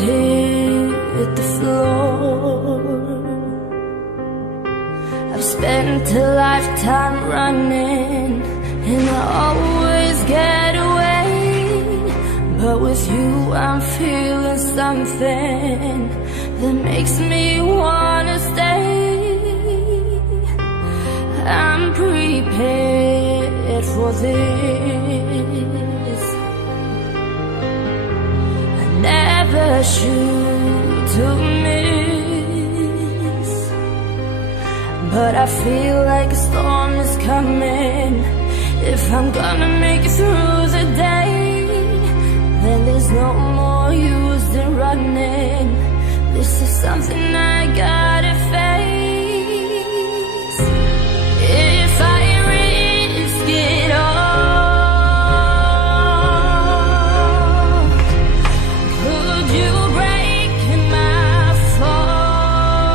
always hit the floor. I've spent a lifetime running, and I always get away. But with you I'm feeling something that makes me wanna stay. I'm prepared for this. I never shoot to miss, but I feel like a storm is coming. If I'm gonna make it through the day, then there's no more use in running. This is something I gotta face. If I risk it all, could you break my fall?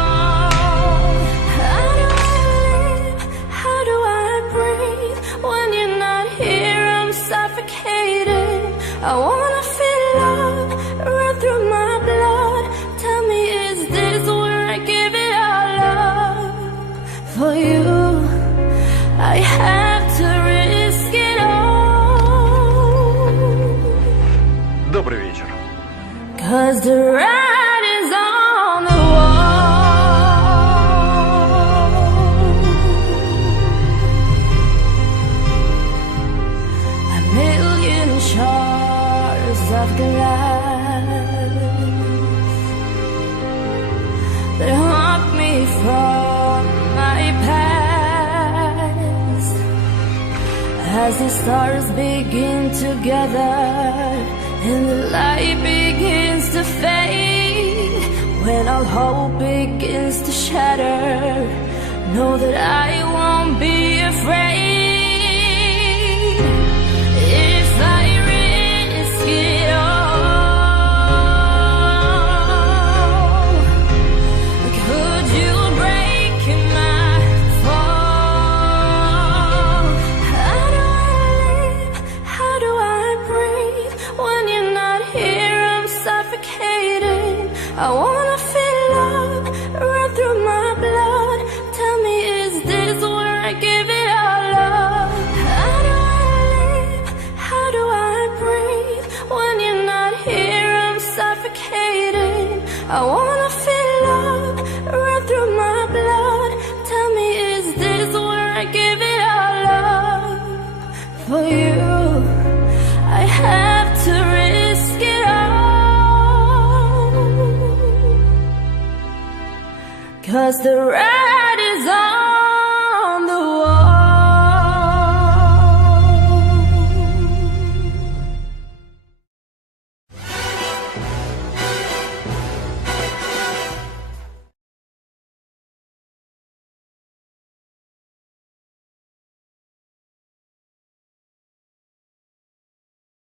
How do I live? How do I breathe? When you're not here, I'm suffocating. I wanna feel love run through my blood. Tell me, is this where I give it all up? For you, I have to risk it all. Добрый вечер. 'Cause the ride is on the wall. A million shards of glass that haunt me from my past. As the stars begin to gather and the light begins to fade, when all hope begins to shatter, know that I won't be afraid. If I risk it all, could you break my fall? How do I live? How do I breathe? When you're not here, I'm suffocating. I wanna feel love run through my blood. Tell me, is this where I give it all up? How do I live? How do I breathe? When you're not here, I'm suffocating. I wanna feel love run through my blood. Tell me, is this where I give it all up? For you, I have to risk it all. 'Cause the ride is on.